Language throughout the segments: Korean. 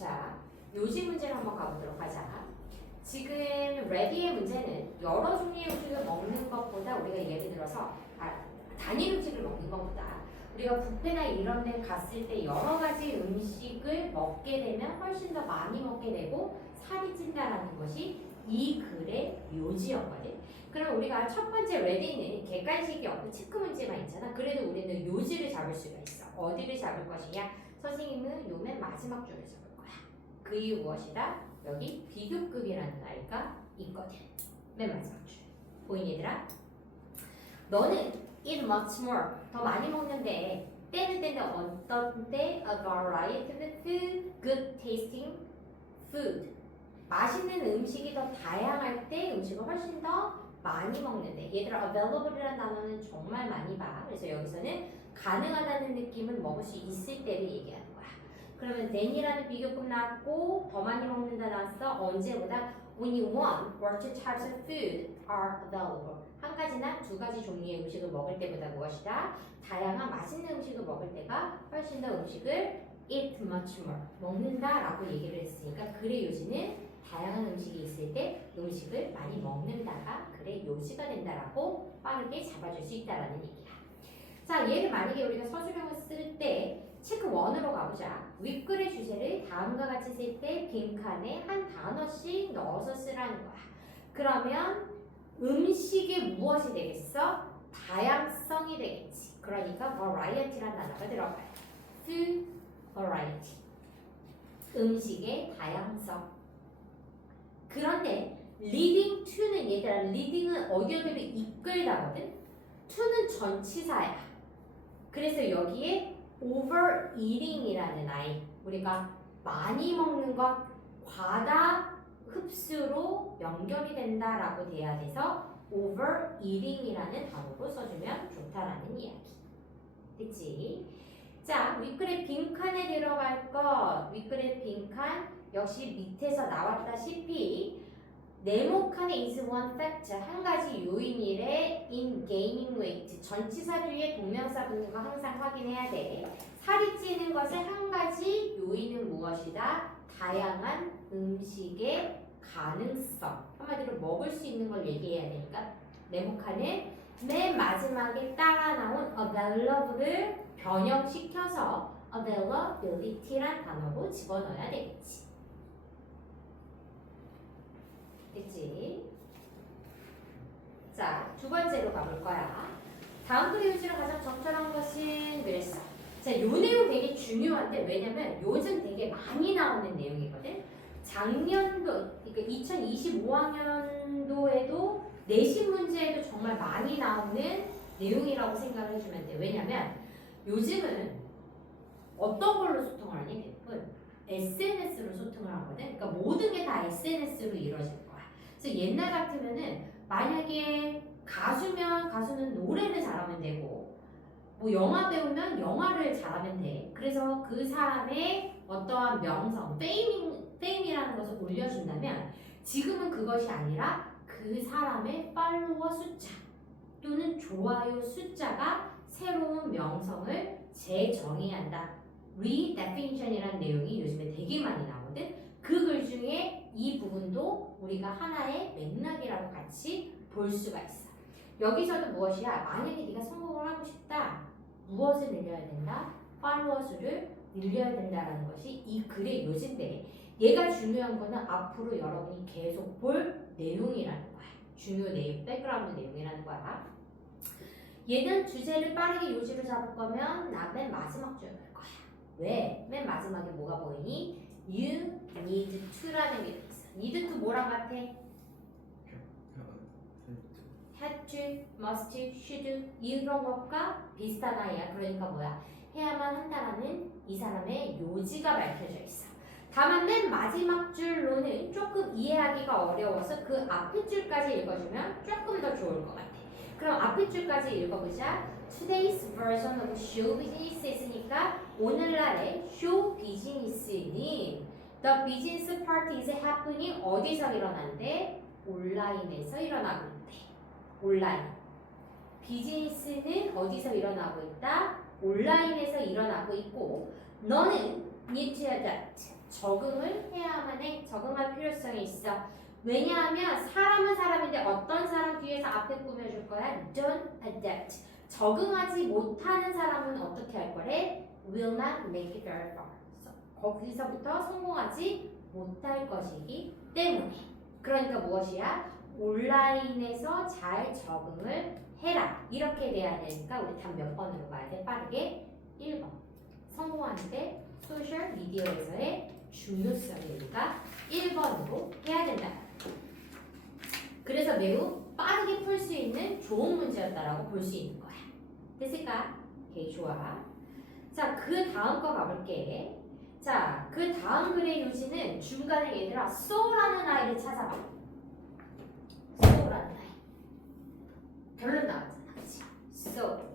자, 요지 문제를 한번 가보도록 하자. 지금 ready의 문제는 여러 종류의 음식을 먹는 것보다 우리가 예를 들어서 단일 음식을 먹는 것보다 우리가 뷔페나 이런 데 갔을 때 여러 가지 음식을 먹게 되면 훨씬 더 많이 먹게 되고 살이 찐다라는 것이 이 글의 요지였거든. 그럼 우리가 첫 번째 ready는 객관식이 없고 체크 문제만 있잖아. 그래도 우리는 요지를 잡을 수가 있어. 어디를 잡을 것이냐? 선생님은 요 맨 마지막 줄을 잡을 거야. 그 이유 무엇이다? 여기 비교급이라는 아이가 있거든. 맨 마지막 줄. 보이니 얘들아? 너는 eat much more. 더 많이 먹는데 때는 어떤 때 a variety of food, good tasting food. 맛있는 음식이 더 다양할 때 음식을 훨씬 더 많이 먹는데 얘들아 available이라는 단어는 정말 많이 봐. 그래서 여기서는 가능하다는 느낌은 먹을 수 있을 때를 얘기하는 거야. 그러면 than이라는 비교급 나왔고 더 많이 먹는다 나왔어. 언제보다 only one or two types of food are available. 한 가지나 두 가지 종류의 음식을 먹을 때보다 무엇이다? 다양한 맛있는 음식을 먹을 때가 훨씬 더 음식을 eat much more 먹는다라고 얘기를 했으니까 글의 요지는 다양한 음식이 있을 때 음식을 많이 먹는다가 글의 요지가 된다라고 빠르게 잡아줄 수 있다라는 얘기야. 자, 얘를 만약에 우리가 서술형을 쓸 때 체크 1으로 가보자. 윗글의 주제를 다음과 같이 쓸 때 빈칸에 한 단어씩 넣어서 쓰라는 거야. 그러면 음식이 무엇이 되겠어? 다양성이 되겠지. 그러니까 variety라는 단어가 들어가요. food variety. 음식의 다양성. 그런데 leading to는 얘들아 leading은 어디어디로 이끌다거든. to는 전치사야. 그래서 여기에 overeating이라는 아이 우리가 많이 먹는 것 과다 흡수로 연결이 된다라고 돼야 돼서 overeating이라는 단어로 써주면 좋다라는 이야기. 그치? 자, 윗글의 빈칸에 들어갈 것 윗글의 빈칸 역시 밑에서 나왔다시피 네모칸에 is one factor 한 가지 요인이래 in gaining weight 전치사 뒤에 동명사 붙는 거 항상 확인해야 돼. 살이 찌는 것의 한 가지 요인은 무엇이다? 다양한 음식의 가능성 한마디로 먹을 수 있는 걸 얘기해야 되니까 네모칸에 맨 마지막에 따라 나온 available을 변형시켜서 availability란 단어로 집어넣어야 되겠지. 됐지? 자, 두 번째로 가볼 거야. 다음 글의 요지로 가장 적절한 것은 그랬어. 자, 요 내용 되게 중요한데 왜냐면 요즘 되게 많이 나오는 내용이거든. 작년도, 그러니까 2025학년도에도 내신 문제에도 정말 많이 나오는 내용이라고 생각을 해주면 돼. 왜냐면 요즘은 어떤 걸로 소통을 하니? 대부분 SNS로 소통을 하거든. 그러니까 모든 게 다 SNS로 이루어질 거야. 그래서 옛날 같으면은 만약에 가수면 가수는 노래를 잘하면 되고 뭐 영화 배우면 영화를 잘하면 돼. 그래서 그 사람의 어떠한 명성, 페임이라는 것을 올려준다면 지금은 그것이 아니라 그 사람의 팔로워 숫자 또는 좋아요 숫자가 새로운 명성을 재정의한다. redefinition이라는 내용이 요즘에 되게 많이 나오거든. 그 글 중에 이 부분도 우리가 하나의 맥락이라고 같이 볼 수가 있어. 여기서도 무엇이야? 만약에 네가 성공을 하고 싶다. 무엇을 늘려야 된다? 팔로워 수를 늘려야 된다라는 것이 이 글의 요지인데 얘가 중요한 거는 앞으로 여러분이 계속 볼 내용이라는 거야. 중요 내용, 백그라운드 내용이라는 거야. 얘는 주제를 빠르게 요지로 잡을 거면 나 맨 마지막 줄 볼 거야. 왜? 맨 마지막에 뭐가 보이니? You need to라는 게 있어. need to 뭐랑 같아? had to, must to, should 이런 것과 비슷한 아이야. 그러니까 뭐야? 해야만 한다라는 이 사람의 요지가 밝혀져 있어. 다만 맨 마지막 줄로는 조금 이해하기가 어려워서 그 앞에 줄까지 읽어주면 조금 더 좋을 것 같아. 그럼 앞에 줄까지 읽어보자. Today's version of show business 있으니까 오늘날의 show business는 the business part is happening 어디서 일어난대? 온라인에서 일어나고 있대. 온라인. 비즈니스는 어디서 일어나고 있다? 온라인에서 일어나고 있고 너는 need to adapt. 적응을 해야만 해. 적응할 필요성이 있어. 왜냐하면 사람은 사람인데 어떤 사람 뒤에서 앞에 꾸며줄 거야? Don't adapt. 적응하지 못하는 사람은 어떻게 할 거래? Will not make it very far. 거기서부터 성공하지 못할 것이기 때문에. 그러니까 무엇이야? 온라인에서 잘 적응을 해라. 이렇게 돼야 되니까 우리 답 몇 번으로 가야 돼? 빠르게 1번. 성공하는데 소셜 미디어에서의 중요성이 우리가 1번으로 해야 된다. 그래서 매우 빠르게 풀 수 있는 좋은 문제였다라고 볼 수 있는 거야. 됐을까? 오케이, 좋아. 자, 그 다음 거 가볼게. 자, 그 다음 글의 요지는 중간에 얘들아 so라는 아이를 찾아봐. so라는 아이. 별로 나왔잖아, 그치? so.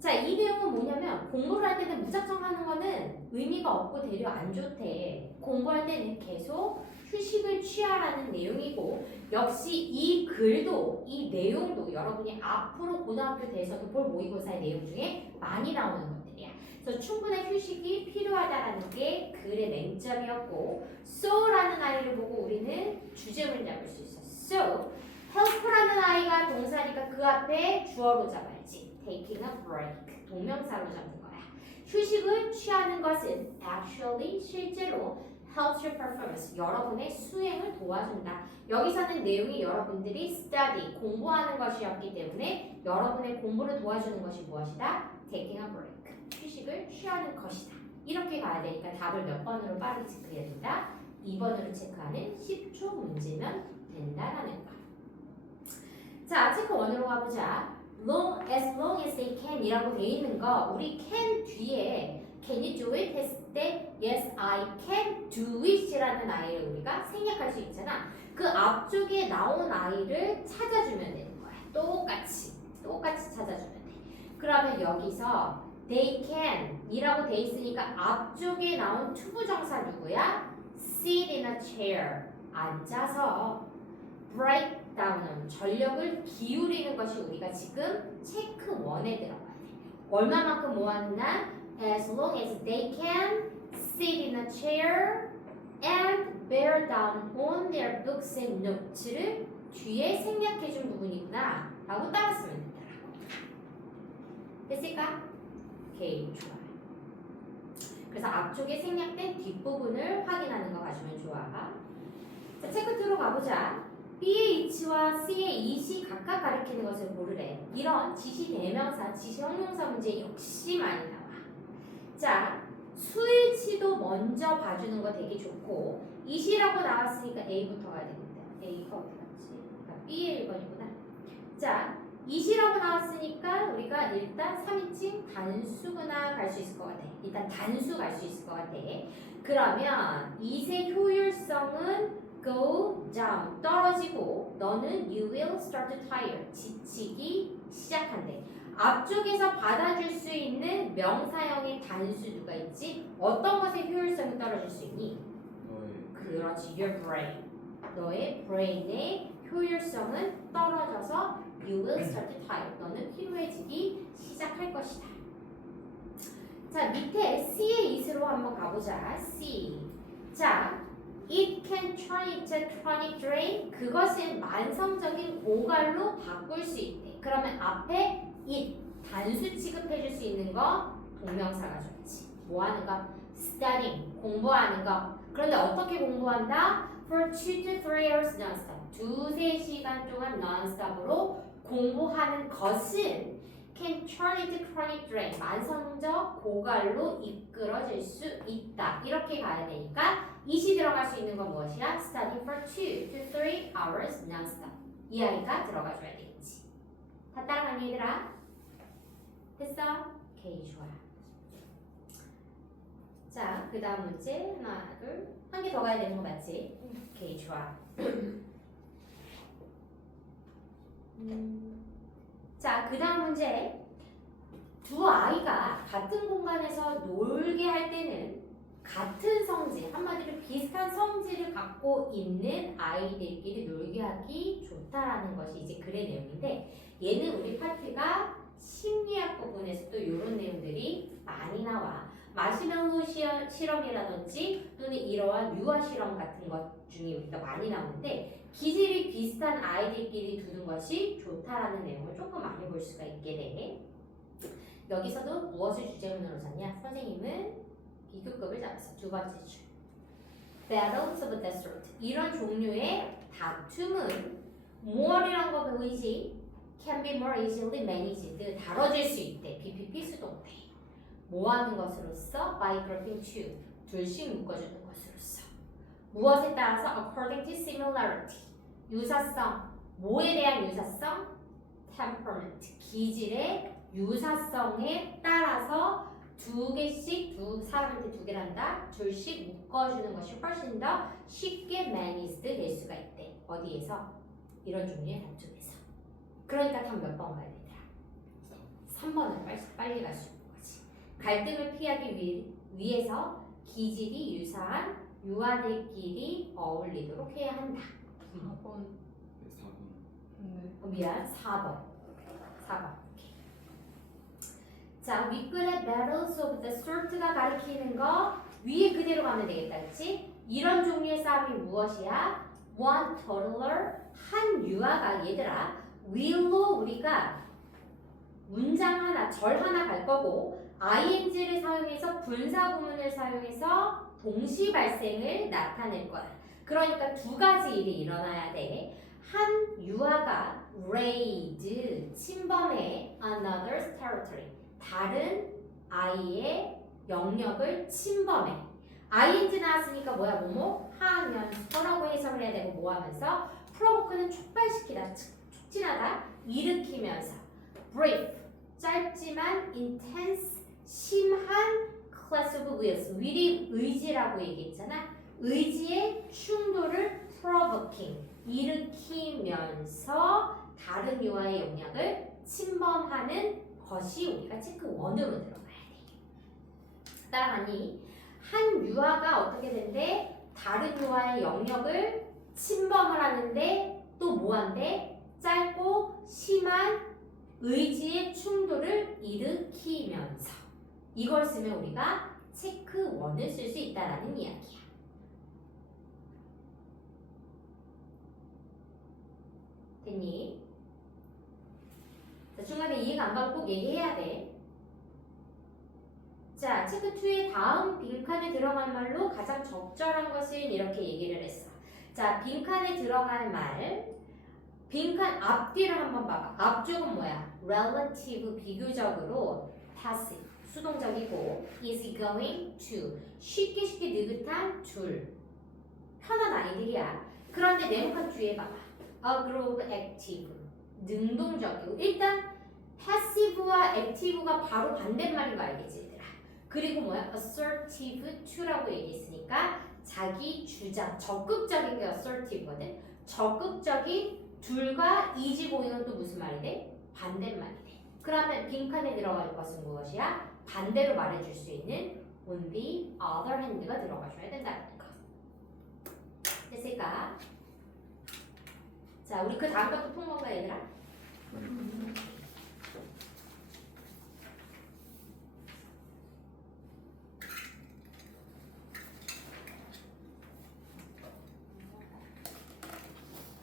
자, 이 내용은 뭐냐면 공부를 할 때는 무작정 하는 거는 의미가 없고 되려 안 좋대. 공부할 때는 계속 휴식을 취하라는 내용이고, 역시 이 글도 이 내용도 여러분이 앞으로 고등학교 돼서도 볼 모의고사의 내용 중에 많이 나오는 것들이야. 그래서 충분한 휴식이 필요하다라는 게 글의 맹점이었고, so라는 아이를 보고 우리는 주제를 잡을 수 있어. so, help라는 아이가 동사니까 그 앞에 주어로 잡아야지. taking a break, 동명사로 잡는 거야. 휴식을 취하는 것은 actually, 실제로 helps your performance, 여러분의 수행을 도와준다. 여기서는 내용이 여러분들이 study, 공부하는 것이었기 때문에 여러분의 공부를 도와주는 것이 무엇이다? taking a break, 휴식을 취하는 것이다. 이렇게 가야 되니까 답을 몇 번으로 빠르게 체크해야 된다? 2번으로 체크하는 10초 문제면 된다라는 거. 자, 체크 1으로 가보자. as long as they can 이라고 돼 있는 거, 우리 can 뒤에 can you do it 했을 때 yes I can do it 이라는 아이를 우리가 생략할 수 있잖아. 그 앞쪽에 나온 아이를 찾아주면 되는 거야. 똑같이 찾아주면 돼. 그러면 여기서 they can 이라고 돼 있으니까 앞쪽에 나온 투부정사 누구야? sit in a chair, 앉아서. break down, 전력을 기울이는 것이 우리가 지금 체크 1에 들어가야 돼. 얼마만큼 모았나? as long as they can sit in a chair and bear down on their books and notes를 뒤에 생략해준 부분이구나 라고 따라쓰면 된다라고. 됐을까? 오케이, 좋아요. 그래서 앞쪽에 생략된 뒷부분을 확인하는 거 가지면 좋아. 자, 체크 2로 가보자. B의 이치와 C의 이시 각각 가리키는 것을 고르래. 이런 지시 대명사, 지시 형용사 문제 역시 많이 나와. 자, 수일치도 먼저 봐주는 거 되게 좋고, 이시라고 나왔으니까 A부터 가야 되는데 A가 어디 갔지? 그러니까 B의 1번이구나. 자, 이시라고 나왔으니까 우리가 일단 3인칭 단수구나 갈 수 있을 것 같아. 일단 단수 갈 수 있을 것 같아. 그러면 이세 효율성은 go down, 떨어지고, 너는 you will start to tire, 지치기 시작한대. 앞쪽에서 받아줄 수 있는 명사형의 단수 누가 있지? 어떤 것의 효율성이 떨어질 수 있니? 그렇지, your brain. 너의 brain의 효율성은 떨어져서 you will start to tire, 너는 피로해지기 시작할 것이다. 자, 밑에 C의 it으로 한번 가보자. C. 자, it can turn into chronic drain. 그것은 만성적인 고갈로 바꿀 수 있대. 그러면 앞에 it 단수 취급해줄 수 있는 거 동명사가 좋지. 뭐 하는 거? studying, 공부하는 거. 그런데 어떻게 공부한다? for 2 to 3 hours non-stop. 2-3시간 동안 non-stop으로 공부하는 것은 can turn into chronic drain. 만성적 고갈로 이끌어질 수 있다. 이렇게 가야 되니까 이시 들어갈 수 있는 건 무엇이야? study for 2 to 3 hours non-stop. 이 아이가 들어가줘야 되겠지. 다 따라가니 얘들아? 됐어? 오케이, 좋아. 자, 그 다음 문제 하나, 둘, 한 개 더 가야 되는 거 맞지? 오케이, 좋아. 자, 그 다음 문제. 두 아이가 같은 공간에서 놀게 할 때는 같은 성질, 한마디로 비슷한 성질을 갖고 있는 아이들끼리 놀게 하기 좋다라는 것이 이제 글의 내용인데, 얘는 우리 파트가 심리학 부분에서도 이런 내용들이 많이 나와. 마시멜로 실험이라든지 또는 이러한 유아 실험 같은 것 중에 우리가 많이 나오는데 기질이 비슷한 아이들끼리 두는 것이 좋다라는 내용을 조금 많이 볼 수가 있게 돼. 여기서도 무엇을 주제문으로 잡냐? 선생님은 비교급을 잡았어. 두 번째 줄. Battles of the sort. 이런 종류의 다툼은 more이란 거 보이지? Can be more easily managed. 다뤄질 수 있대. BPP 수동태. 뭐하는 것으로서? By grouping two. 둘씩 묶어주는 것으로서. 무엇에 따라서? According to similarity. 유사성. 뭐에 대한 유사성? Temperament. 기질의 유사성에 따라서 두 개씩 두 사람한테 두 개란다. 둘씩 묶어주는 것이 훨씬 더 쉽게 managed 될 수가 있대. 어디에서? 이런 종류의 다툼에서. 그러니까 답 몇 번 가야 되더라? 3번을 빨리 갈 수 있는 거지. 갈등을 피하기 위해서 기질이 유사한 유아들끼리 어울리도록 해야 한다. 4번. 네, 4번. 네. 미안, 4번. 4번. 자, 윗글의 battles of the sort가 가리키는 거 위에 그대로 가면 되겠다, 그치? 이런 종류의 싸움이 무엇이야? One toddler, 한 유아가 얘들아 will로 우리가 문장 하나, 절 하나 갈 거고 ing를 사용해서 분사 구문을 사용해서 동시 발생을 나타낼 거야. 그러니까 두 가지 일이 일어나야 돼. 한 유아가 raid, 침범해 another's territory. 다른 아이의 영역을 침범해. ing 나왔으니까 뭐야? 뭐뭐? 하면서라고 해석을 해야 되고 뭐 하면서? provoke는 촉발시키다, 촉진하다, 일으키면서. brief, 짧지만 intense, 심한 class of wills. will이 의지라고 얘기했잖아. 의지의 충돌을 provoking, 일으키면서 다른 유아의 영역을 침범하는 것이 우리가 체크 1으로 들어가야 돼. 따라가니 한 유아가 어떻게 된대? 다른 유아의 영역을 침범을 하는데 또 뭐한대? 짧고 심한 의지의 충돌을 일으키면서 이걸 쓰면 우리가 체크 1을 쓸 수 있다라는 이야기야. 됐니? 자, 중간에 이해가 안 가면 꼭 얘기해야 돼. 자, 체크 2의 다음 빈칸에 들어갈 말로 가장 적절한 것은 이렇게 얘기를 했어. 자, 빈칸에 들어갈 말, 빈칸 앞뒤를 한번 봐봐. 앞쪽은 뭐야? relative, 비교적으로 passive, 수동적이고 easy going to, 쉽게 느긋한 둘, 편한 아이들이야. 그런데 네모칸 뒤에 봐봐. aggressive, active, 능동적이고. 일단 passive와 active가 바로 반대말인 거 알겠지 얘들아. 그리고 뭐야? assertive to라고 얘기했으니까 자기 주장, 적극적인 게 assertive거든. 적극적인 둘과 easy going은 또 무슨 말이 돼? 반대말이 돼. 그러면 빈칸에 들어갈 것은 무엇이야? 반대로 말해줄 수 있는 on the other hand가 들어가줘야 된다는 거. 됐을까? 자, 우리 그 다음 것도 통과가 얘들아?